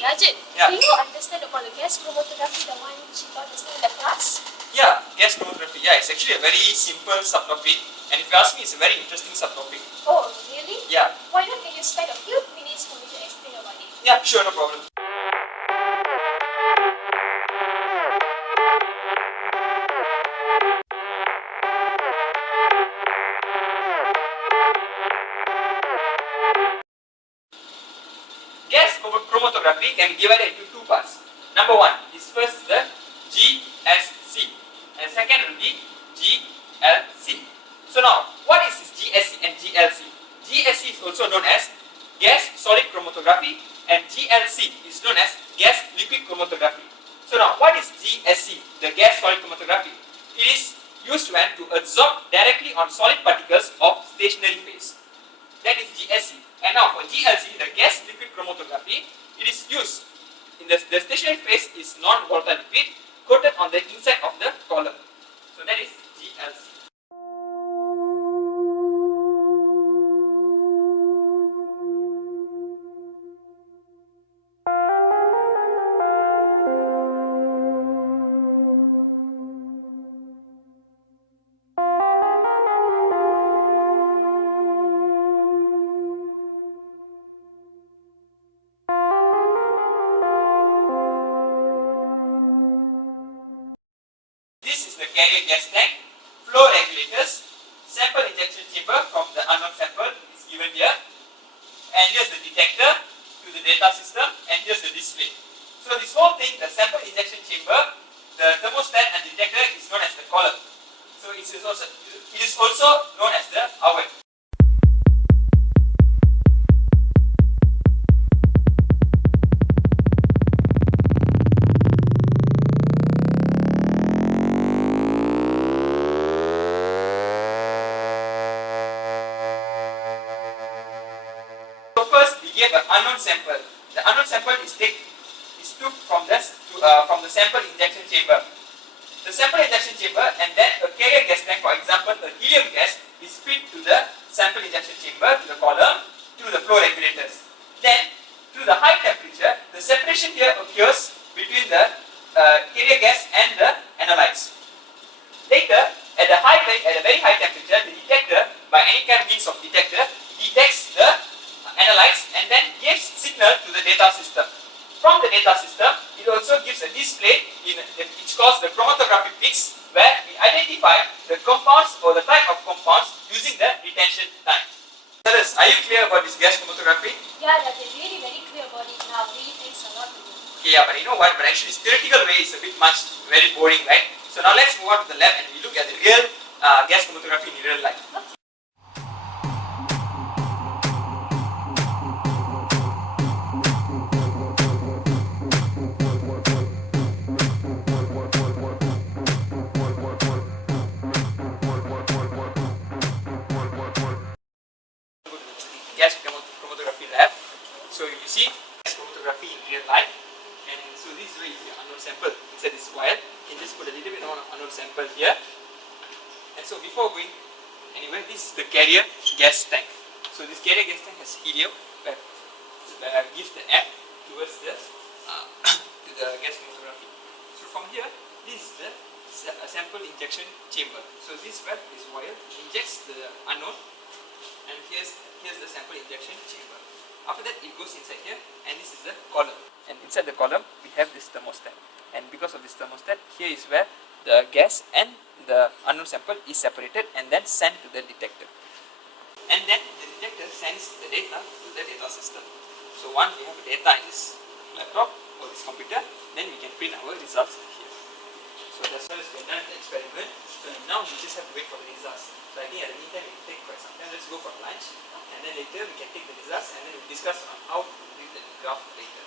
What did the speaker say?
Rajan, Yeah. do you understand about the gas chromatography, the one she taught us in the class? Yeah, gas chromatography. Yeah, it's actually a very simple subtopic, and if you ask me, it's a very interesting subtopic. Oh, really? Yeah. Why not can you spend a few minutes for me to explain about it? Yeah, sure, no problem. Gas chromatography can be divided into two parts. Number one is first the GSC, and second will be GLC. So now, what is this GSC and GLC? GSC is also known as gas solid chromatography, and GLC is known as gas liquid chromatography. So now, what is GSC, the gas solid chromatography? It is used when to absorb directly on solid particles of stationary phase. That is GSC. And now for GLC, the gas liquid chromatography, it is used in the stationary phase is non-volatile liquid coated on the inside of the column. So that is GLC. This is the carrier gas tank, flow regulators, sample injection chamber from the unknown sample is given here, and here's the detector to the data system, and here's the display. So this whole thing, the sample injection chamber, the thermostat and detector is known as the column. So it is also known as the oven. So first we give an unknown sample. The unknown sample is took from the sample injection chamber. The sample injection chamber, and then a carrier gas tank, for example a helium gas, is fed to the sample injection chamber, to the column, through the flow regulators. Then through the high temperature, the separation here occurs between the carrier gas and the analytes. Later, at a very high temperature, the detector, by any kind of means of detector, detects the analytes and then gives signal to the data system. From the data system, it also gives a display which calls the chromatographic peaks, where we identify the compounds or the type of compounds using the retention time. Saras, are you clear about this gas chromatography? Yeah, Rajan, really very clear about it now. Really thanks a lot to you. Okay, yeah, but you know what? But actually, theoretical way is a bit very boring, right? So now let's move on to the lab and we look at the real gas chromatography in real life. Gas chromatography lab. So you see gas chromatography in real life, and so this is where you get unknown sample inside this vial. You can just put a little bit of unknown sample here, and so before going anywhere, this is the carrier gas tank. So this carrier gas tank has helium that gives the air towards the to the gas chromatography. So from here, this is the sample injection chamber. So this valve, this wire, injects the unknown, and here's the sample injection chamber. After that, it goes inside here, and this is the column. And inside the column, we have this thermostat. And because of this thermostat, here is where the gas and the unknown sample is separated and then sent to the detector. And then the detector sends the data to the data system. So once we have the data in this laptop or this computer, then we can print our results here. So that's how we've done the experiment. So now we just have to wait for the results. So I think at the meantime it will take quite some time. Let's go for lunch, and then later we can take the results and then we'll discuss on how to read the graph later.